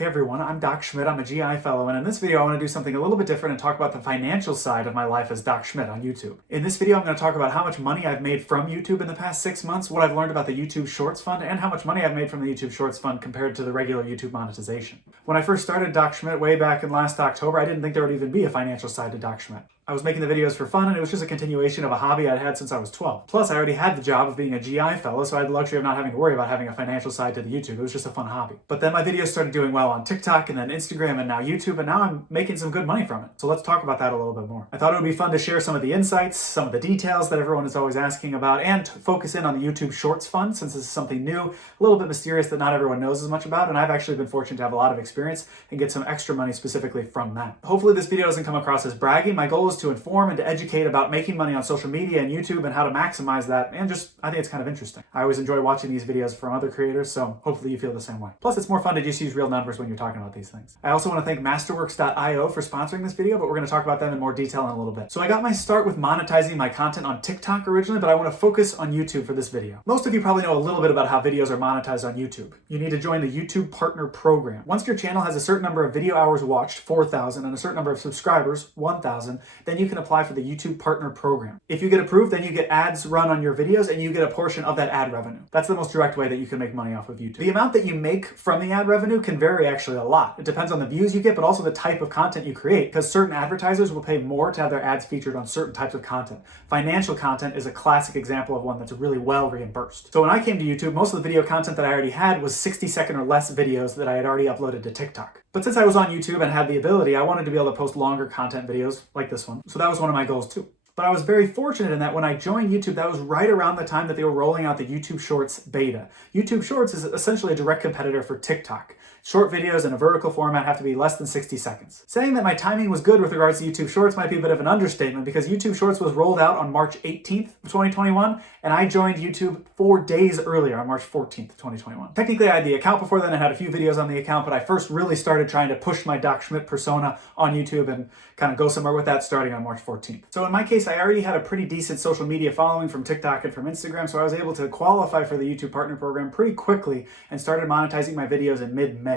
Hey everyone, I'm Doc Schmidt. I'm a GI fellow, and in this video I want to do something a little bit different and talk about the financial side of my life as Doc Schmidt on YouTube. In this video I'm going to talk about how much money I've made from YouTube in the past 6 months, what I've learned about the YouTube Shorts Fund, and how much money I've made from the YouTube Shorts Fund compared to the regular YouTube monetization. When I first started Doc Schmidt way back in last October, I didn't think there would even be a financial side to Doc Schmidt. I was making the videos for fun, and it was just a continuation of a hobby I'd had since I was 12. Plus, I already had the job of being a GI fellow, so I had the luxury of not having to worry about having a financial side to the YouTube. It was just a fun hobby. But then my videos started doing well on TikTok, and then Instagram, and now YouTube, and now I'm making some good money from it. So let's talk about that a little bit more. I thought it would be fun to share some of the insights, some of the details that everyone is always asking about, and focus in on the YouTube Shorts Fund, since this is something new, a little bit mysterious that not everyone knows as much about, and I've actually been fortunate to have a lot of experience and get some extra money specifically from that. Hopefully this video doesn't come across as bragging. My goal is to inform and to educate about making money on social media and YouTube and how to maximize that, and just, I think it's kind of interesting. I always enjoy watching these videos from other creators, so hopefully you feel the same way. Plus, it's more fun to just use real numbers when you're talking about these things. I also want to thank Masterworks.io for sponsoring this video, but we're going to talk about them in more detail in a little bit. So I got my start with monetizing my content on TikTok originally, but I want to focus on YouTube for this video. Most of you probably know a little bit about how videos are monetized on YouTube. You need to join the YouTube Partner Program. Once your channel has a certain number of video hours watched, 4,000, and a certain number of subscribers, 1,000, then you can apply for the YouTube Partner Program. If you get approved, then you get ads run on your videos and you get a portion of that ad revenue. That's the most direct way that you can make money off of YouTube. The amount that you make from the ad revenue can vary actually a lot. It depends on the views you get, but also the type of content you create, because certain advertisers will pay more to have their ads featured on certain types of content. Financial content is a classic example of one that's really well reimbursed. So when I came to YouTube, most of the video content that I already had was 60-second or less videos that I had already uploaded to TikTok. But since I was on YouTube and had the ability, I wanted to be able to post longer content videos like this one. So that was one of my goals too. But I was very fortunate in that when I joined YouTube, that was right around the time that they were rolling out the YouTube Shorts beta. YouTube Shorts is essentially a direct competitor for TikTok. Short videos in a vertical format have to be less than 60 seconds. Saying that my timing was good with regards to YouTube Shorts might be a bit of an understatement, because YouTube Shorts was rolled out on March 18th of 2021, and I joined YouTube 4 days earlier on March 14th, 2021. Technically, I had the account before then. I had a few videos on the account, but I first really started trying to push my Doc Schmidt persona on YouTube and kind of go somewhere with that starting on March 14th. So in my case, I already had a pretty decent social media following from TikTok and from Instagram, so I was able to qualify for the YouTube Partner Program pretty quickly and started monetizing my videos in mid-May.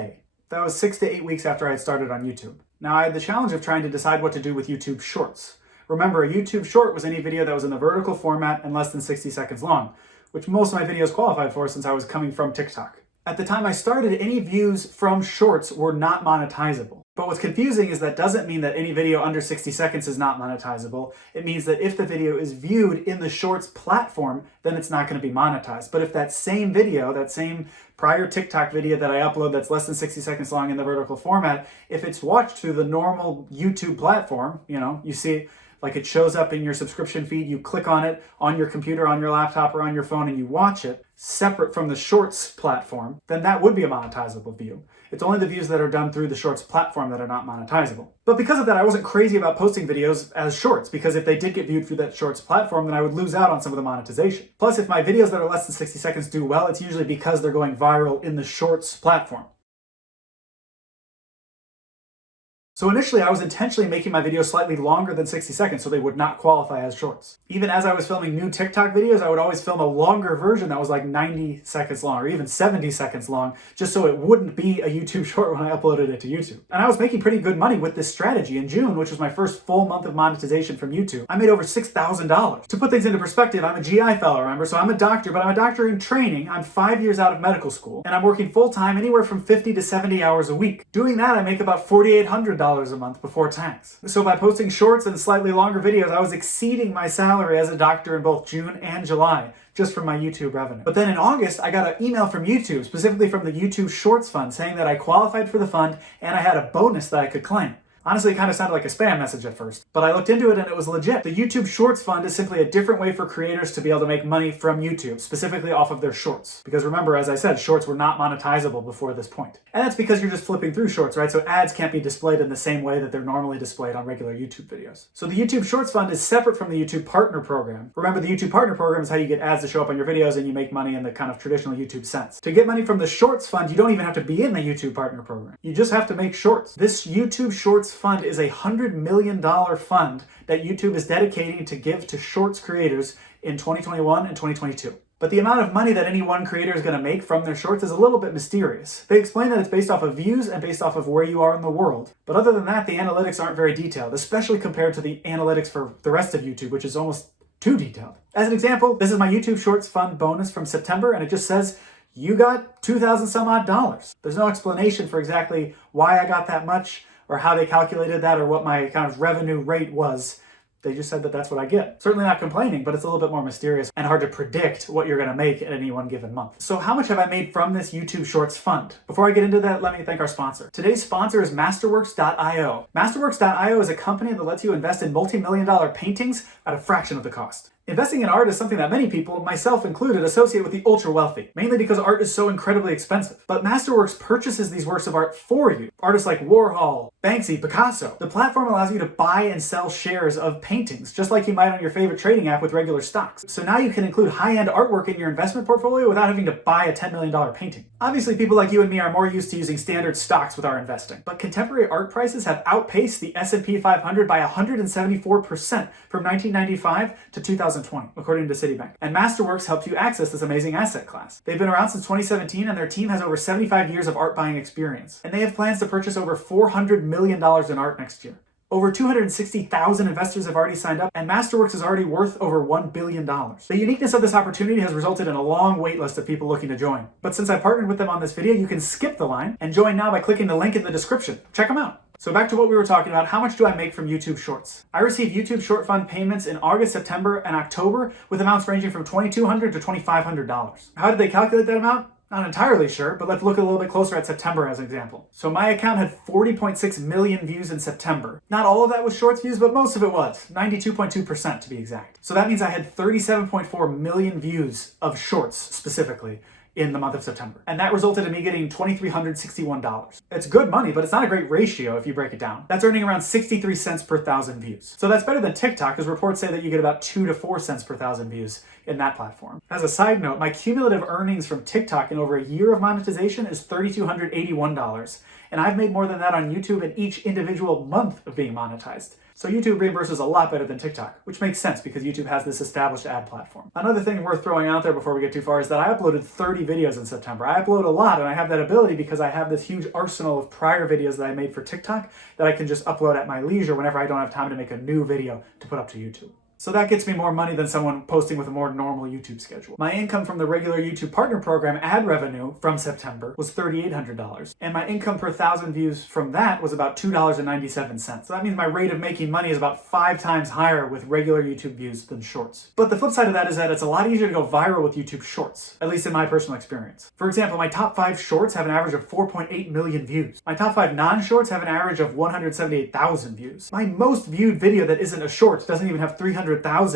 That was 6 to 8 weeks after I had started on YouTube. Now I had the challenge of trying to decide what to do with YouTube Shorts. Remember, a YouTube Short was any video that was in the vertical format and less than 60 seconds long, which most of my videos qualified for since I was coming from TikTok. At the time I started, any views from Shorts were not monetizable. But what's confusing is that doesn't mean that any video under 60 seconds is not monetizable. It means that if the video is viewed in the Shorts platform, then it's not going to be monetized. But if that same video, that same prior TikTok video that I upload that's less than 60 seconds long in the vertical format, if it's watched through the normal YouTube platform, you see like it shows up in your subscription feed, you click on it on your computer, on your laptop, or on your phone, and you watch it separate from the Shorts platform, then that would be a monetizable view. It's only the views that are done through the Shorts platform that are not monetizable. But because of that, I wasn't crazy about posting videos as Shorts, because if they did get viewed through that Shorts platform, then I would lose out on some of the monetization. Plus, if my videos that are less than 60 seconds do well, it's usually because they're going viral in the Shorts platform. So initially, I was intentionally making my videos slightly longer than 60 seconds so they would not qualify as Shorts. Even as I was filming new TikTok videos, I would always film a longer version that was like 90 seconds long or even 70 seconds long, just so it wouldn't be a YouTube Short when I uploaded it to YouTube. And I was making pretty good money with this strategy. In June, which was my first full month of monetization from YouTube, I made over $6,000. To put things into perspective, I'm a GI fellow, remember? So I'm a doctor, but I'm a doctor in training. I'm 5 years out of medical school, and I'm working full-time anywhere from 50 to 70 hours a week. Doing that, I make about $4,800 a month before tax. So by posting Shorts and slightly longer videos, I was exceeding my salary as a doctor in both June and July, just from my YouTube revenue. But then in August, I got an email from YouTube, specifically from the YouTube Shorts Fund, saying that I qualified for the fund and I had a bonus that I could claim. Honestly, it kind of sounded like a spam message at first, but I looked into it and it was legit. The YouTube Shorts Fund is simply a different way for creators to be able to make money from YouTube, specifically off of their shorts. Because remember, as I said, shorts were not monetizable before this point. And that's because you're just flipping through shorts, right? So ads can't be displayed in the same way that they're normally displayed on regular YouTube videos. So the YouTube Shorts Fund is separate from the YouTube Partner Program. Remember, the YouTube Partner Program is how you get ads to show up on your videos and you make money in the kind of traditional YouTube sense. To get money from the Shorts Fund, you don't even have to be in the YouTube Partner Program. You just have to make shorts. This YouTube Shorts Fund is a $100 million fund that YouTube is dedicating to give to Shorts creators in 2021 and 2022. But the amount of money that any one creator is going to make from their shorts is a little bit mysterious. They explain that it's based off of views and based off of where you are in the world. But other than that, the analytics aren't very detailed, especially compared to the analytics for the rest of YouTube, which is almost too detailed. As an example, this is my YouTube Shorts Fund bonus from September, and it just says, you got $2,000 some odd dollars. There's no explanation for exactly why I got that much or how they calculated that or what my kind of revenue rate was. They just said that that's what I get. Certainly not complaining, but it's a little bit more mysterious and hard to predict what you're gonna make at any one given month. So how much have I made from this YouTube Shorts Fund? Before I get into that, let me thank our sponsor. Today's sponsor is Masterworks.io. Masterworks.io is a company that lets you invest in multi-million-dollar paintings at a fraction of the cost. Investing in art is something that many people, myself included, associate with the ultra-wealthy, mainly because art is so incredibly expensive. But Masterworks purchases these works of art for you. Artists like Warhol, Banksy, Picasso. The platform allows you to buy and sell shares of paintings, just like you might on your favorite trading app with regular stocks. So now you can include high-end artwork in your investment portfolio without having to buy a $10 million painting. Obviously, people like you and me are more used to using standard stocks with our investing, but contemporary art prices have outpaced the S&P 500 by 174% from 1995 to 2020, according to Citibank. And Masterworks helps you access this amazing asset class. They've been around since 2017, and their team has over 75 years of art buying experience. And they have plans to purchase over $400 million in art next year. Over 260,000 investors have already signed up, and Masterworks is already worth over $1 billion. The uniqueness of this opportunity has resulted in a long wait list of people looking to join. But since I partnered with them on this video, you can skip the line and join now by clicking the link in the description. Check them out. So back to what we were talking about, how much do I make from YouTube Shorts? I receive YouTube Short Fund payments in August, September, and October with amounts ranging from $2,200 to $2,500. How did they calculate that amount? Not entirely sure, but let's look a little bit closer at September as an example. So my account had 40.6 million views in September. Not all of that was Shorts views, but most of it was, 92.2% to be exact. So that means I had 37.4 million views of Shorts specifically in the month of September. And that resulted in me getting $2,361. It's good money, but it's not a great ratio if you break it down. That's earning around 63 cents per thousand views. So that's better than TikTok, because reports say that you get about 2 to 4 cents per thousand views in that platform. As a side note, my cumulative earnings from TikTok in over a year of monetization is $3,281. And I've made more than that on YouTube in each individual month of being monetized. So YouTube reimburses a lot better than TikTok, which makes sense because YouTube has this established ad platform. Another thing worth throwing out there before we get too far is that I uploaded 30 videos in September. I upload a lot, and I have that ability because I have this huge arsenal of prior videos that I made for TikTok that I can just upload at my leisure whenever I don't have time to make a new video to put up to YouTube. So that gets me more money than someone posting with a more normal YouTube schedule. My income from the regular YouTube Partner Program ad revenue from September was $3,800. And my income per thousand views from that was about $2.97. So that means my rate of making money is about 5 times higher with regular YouTube views than Shorts. But the flip side of that is that it's a lot easier to go viral with YouTube Shorts, at least in my personal experience. For example, my top 5 Shorts have an average of 4.8 million views. My top 5 non-Shorts have an average of 178,000 views. My most viewed video that isn't a Short doesn't even have 300,000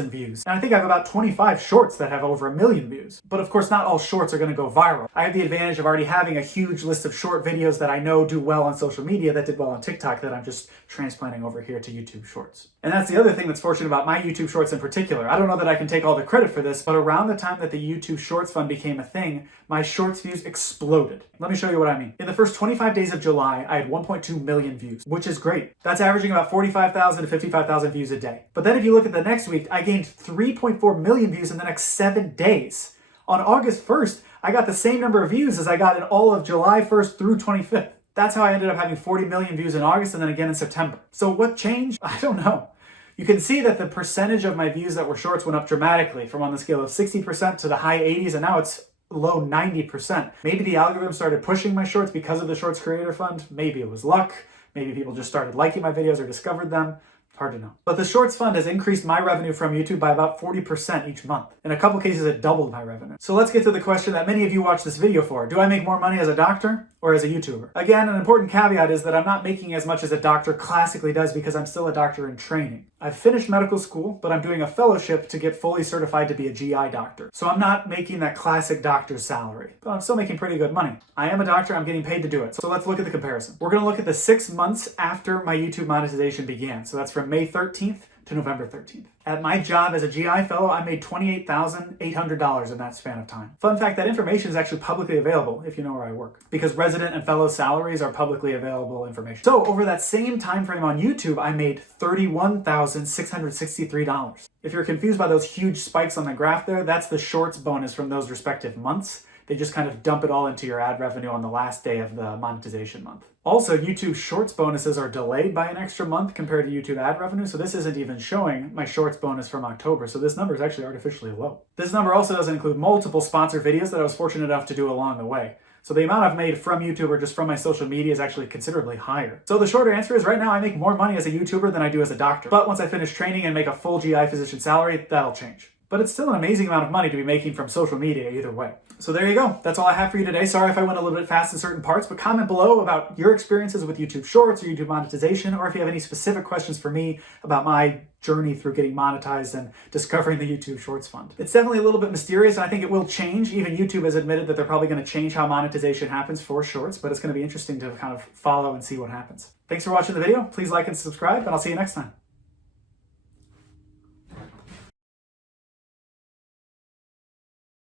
views. And I think I have about 25 Shorts that have over 1 million views. But of course, not all Shorts are going to go viral. I have the advantage of already having a huge list of short videos that I know do well on social media that did well on TikTok that I'm just transplanting over here to YouTube Shorts. And that's the other thing that's fortunate about my YouTube Shorts in particular. I don't know that I can take all the credit for this, but around the time that the YouTube Shorts Fund became a thing, my Shorts views exploded. Let me show you what I mean. In the first 25 days of July, I had 1.2 million views, which is great. That's averaging about 45,000 to 55,000 views a day. But then if you look at the next week, I gained 3.4 million views in the next 7 days. On August 1st, I got the same number of views as I got in all of July 1st through 25th. That's how I ended up having 40 million views in August and then again in September. So what changed? I don't know. You can see that the percentage of my views that were Shorts went up dramatically from on the scale of 60% to the high 80s, and now it's low 90%. Maybe the algorithm started pushing my Shorts because of the Shorts Creator Fund. Maybe it was luck. Maybe people just started liking my videos or discovered them. Hard to know. But the Shorts Fund has increased my revenue from YouTube by about 40% each month. In a couple cases, it doubled my revenue. So let's get to the question that many of you watch this video for. Do I make more money as a doctor or as a YouTuber? Again, an important caveat is that I'm not making as much as a doctor classically does because I'm still a doctor in training. I've finished medical school, but I'm doing a fellowship to get fully certified to be a GI doctor. So I'm not making that classic doctor's salary, but I'm still making pretty good money. I am a doctor, I'm getting paid to do it. So let's look at the comparison. We're gonna look at the 6 months after my YouTube monetization began. So that's from May 13th to November 13th. At my job as a GI fellow, I made $28,800 in that span of time. Fun fact, that information is actually publicly available if you know where I work, because resident and fellow salaries are publicly available information. So over that same time frame on YouTube, I made $31,663. If you're confused by those huge spikes on the graph there, that's the shorts bonus from those respective months. They just kind of dump it all into your ad revenue on the last day of the monetization month. Also, YouTube Shorts bonuses are delayed by an extra month compared to YouTube ad revenue, so this isn't even showing my Shorts bonus from October, so this number is actually artificially low. This number also doesn't include multiple sponsored videos that I was fortunate enough to do along the way. So the amount I've made from YouTube or just from my social media is actually considerably higher. So the shorter answer is right now I make more money as a YouTuber than I do as a doctor. But once I finish training and make a full GI physician salary, that'll change. But it's still an amazing amount of money to be making from social media either way. So there you go. That's all I have for you today. Sorry if I went a little bit fast in certain parts, but comment below about your experiences with YouTube Shorts or YouTube monetization, or if you have any specific questions for me about my journey through getting monetized and discovering the YouTube Shorts fund. It's definitely a little bit mysterious, and I think it will change. Even YouTube has admitted that they're probably going to change how monetization happens for Shorts, but it's going to be interesting to kind of follow and see what happens. Thanks for watching the video. Please like and subscribe, and I'll see you next time.